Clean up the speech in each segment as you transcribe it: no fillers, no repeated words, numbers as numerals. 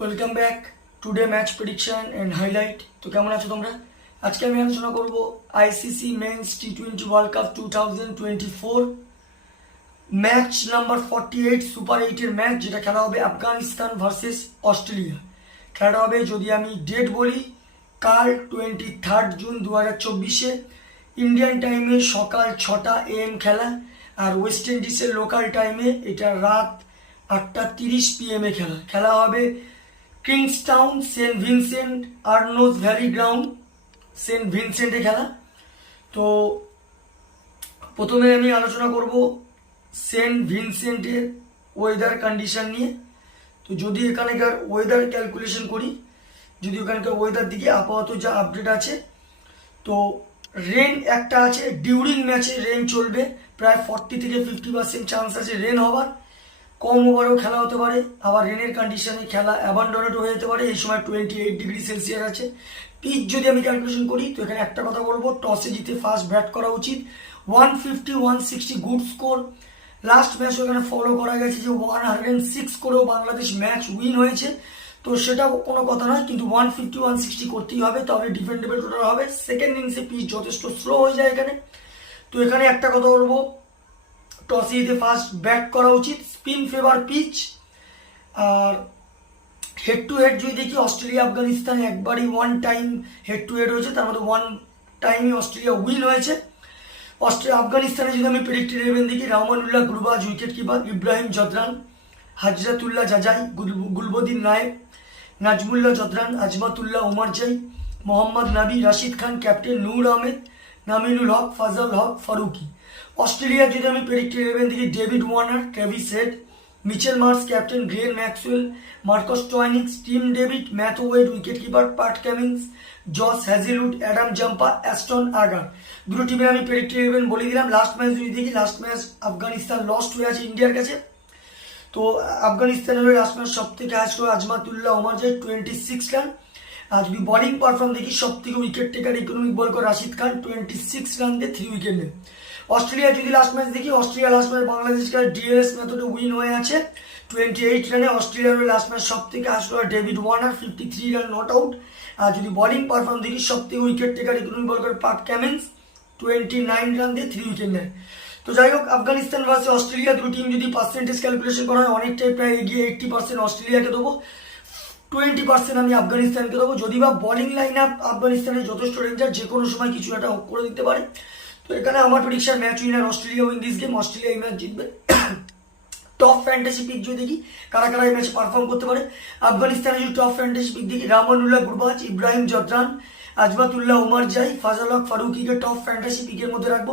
Welcome back today match prediction and highlight. তো কেমন আছো তোমরা? আজকে আমি আলোচনা করব আইসিসি মেন্স টি20 World Cup 2024 match number 48 super 8-এর ম্যাচ, যেটা খেলা হবে আফগানিস্তান ভার্সেস অস্ট্রেলিয়া। খেলাটা হবে, যদি আমি ডেট বলি, কাল 23 জুন 2024 ইন্ডিয়ান টাইমে সকাল 6টা AM খেলা, আর ওয়েস্ট ইন্ডিজের লোকাল টাইমে এটা রাত 8:30 PM খেলা হবে Kingstown Saint Vincent Arnos Vale ground, Saint ভিনসেন্টে খেলা। তো প্রথমে আমি আলোচনা করব সেন্ট ভিনসেন্টের ওয়েদার কন্ডিশন নিয়ে। তো যদি এখানকার ওয়েদার ক্যালকুলেশন করি, যদি ওখানকার ওয়েদার দিকে আপাতত যা আপডেট আছে, তো রেন একটা আছে, ডিউরিং ম্যাচে রেন চলবে, প্রায় 40 থেকে 50% চান্স আছে রেন হওয়ার। কম ওভারেও খেলা হতে পারে, আবার রেনের কন্ডিশনে খেলা অ্যাবান্ডনেটও হয়ে যেতে পারে। এই সময় 28°C আছে। পিচ যদি আমি ক্যালকুলেশন করি, তো এখানে একটা কথা বলবো, টসে জিতে ফার্স্ট ব্যাট করা উচিত। 150-160 গুড স্কোর। লাস্ট ম্যাচ ওখানে ফলো করা গেছে যে 106 করেও বাংলাদেশ ম্যাচ উইন হয়েছে, তো সেটা কোনো কথা নয়, কিন্তু 150-160 করতেই হবে, তবে ডিফেন্ডেবল টোটাল হবে। সেকেন্ড ইনিংসে পিচ যথেষ্ট স্লো হয়ে যায় এখানে। তো এখানে একটা কথা বলবো, টসে জিতে ফার্স্ট ব্যাট করা উচিত, স্পিন ফেভার পিচ। আর হেড টু হেড যদি দেখি, অস্ট্রেলিয়া আফগানিস্তান একবারই one time head to head হয়েছে, তার মধ্যে ওয়ান টাইমই অস্ট্রেলিয়া উইন হয়েছে। আফগানিস্তানে যদি আমি প্রেডিক্টেড 11 দেখি, Rahmanullah Gurbaz wicket keeper, Ibrahim Zadran, Hazratullah Zazai, Gulbadin Naib, Najmullah Zadran, Azmatullah Omarzai, Mohammad Nabi, Rashid Khan captain, Noor Ahmad, Naminul Haq, Fazal Haq, Farooqi. অস্ট্রেলিয়ার যদি আমি প্রেডিক্টেড 11 দেখি, David Warner, Travis Head, Mitchell Marsh captain, Glenn Maxwell, Marcus Stoinis, Tim David, Matthew Wade wicket keeper, Pat Cummins, Josh Hazlewood, Adam Zampa, Ashton Agar. দুটো টিমে আমি প্রেডিক্টেড 11 বলে দিলাম। লাস্ট ম্যাচ যদি দেখি, লাস্ট ম্যাচ আফগানিস্তান লস্ট হয়ে আছে ইন্ডিয়ার কাছে। তো আফগানিস্তানের লাস্ট ম্যাচ সব থেকে high score Azmatullah Omarzai 26 run. আর যদি বোলিং পারফর্ম দেখি, সব থেকে উইকেট টেকার ইকোনমিক বল করে রাশিদ খান, 26 রান দিয়ে 3 উইকেট নেন। অস্ট্রেলিয়া যদি লাস্ট ম্যাচ দেখি, অস্ট্রেলিয়া লাস্ট ম্যাচ বাংলাদেশকে ডিএলএস মেথডে উইন হয়ে আছে 28 রানে। অস্ট্রেলিয়ার লাস্ট ম্যাচ সব থেকে high score David Warner, 53 run not out. আর যদি বোলিং পারফর্ম দেখি, সব থেকে উইকেট টেকার ইকোনমিক বল করে প্যাট কামিন্স, 29 রান দিয়ে 3 উইকেট নেয়। তো যাই হোক, আফগানিস্তান ভার্সেস অস্ট্রেলিয়া দুটো টিম যদি পার্সেন্টেজ ক্যালকুলেশন করা হয়, অনেকটাই প্রায় এগিয়ে। 80% অস্ট্রেলিয়াকে দেবো, 20% আমি আফগানিস্তানকে দেবো। যদি বা বোলিং লাইন আপ আফগানিস্তানের যথেষ্ট রেঞ্জার, যে কোনো সময় কিছু একটা করে দিতে পারে। তো এখানে আমার prediction match winner Australia win this game, Australia এই ম্যাচ জিতবে। টপ ফ্যান্টাসি পিক যদি দেখি, কারা কারা এই ম্যাচে পারফর্ম করতে পারে, আফগানিস্তানে যদি টপ ফ্যান্টাসি পিক দেখি, রহমানুল্লাহ গুরবাজ, ইব্রাহিম জদরান, আজমাতুল্লাহ ওমারজাই, ফাজল হক, ফারুকিকে টপ ফ্যান্টাসি পিকের মধ্যে রাখবো।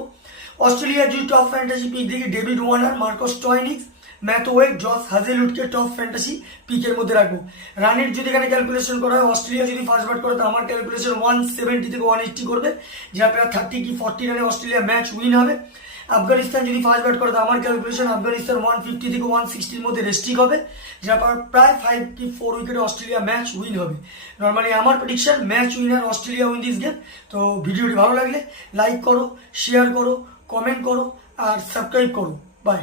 অস্ট্রেলিয়ার যদি টপ ফ্যান্টাসি পিক দেখি, David Warner, Marcus Stoinis, Matthew Wade, Josh হ্যাজেলউডকে টপ ফ্যান্টাসি পিকের মধ্যে রাখবো। রানের যদি এখানে ক্যালকুলেশন করা হয়, অস্ট্রেলিয়া যদি ফার্স্ট ব্যাট করে, তো আমার ক্যালকুলেশন 170 থেকে 180 করবে, যা প্রায় 30 কি 40 রানে অস্ট্রেলিয়া ম্যাচ উইন হবে। আফগানিস্তান যদি ফার্স্ট ব্যাট করে, তো আমার ক্যালকুলেশন আফগানিস্তান 150 থেকে 160-র মধ্যে রেস্টিক হবে, যা প্রায় 5 কি 4 উইকেটে অস্ট্রেলিয়া ম্যাচ উইন হবে। নর্মালি আমার prediction match winner Australia win this game. তো ভিডিওটি ভালো লাগলে লাইক করো, শেয়ার করো, কমেন্ট করো আর সাবস্ক্রাইব করো। বাই।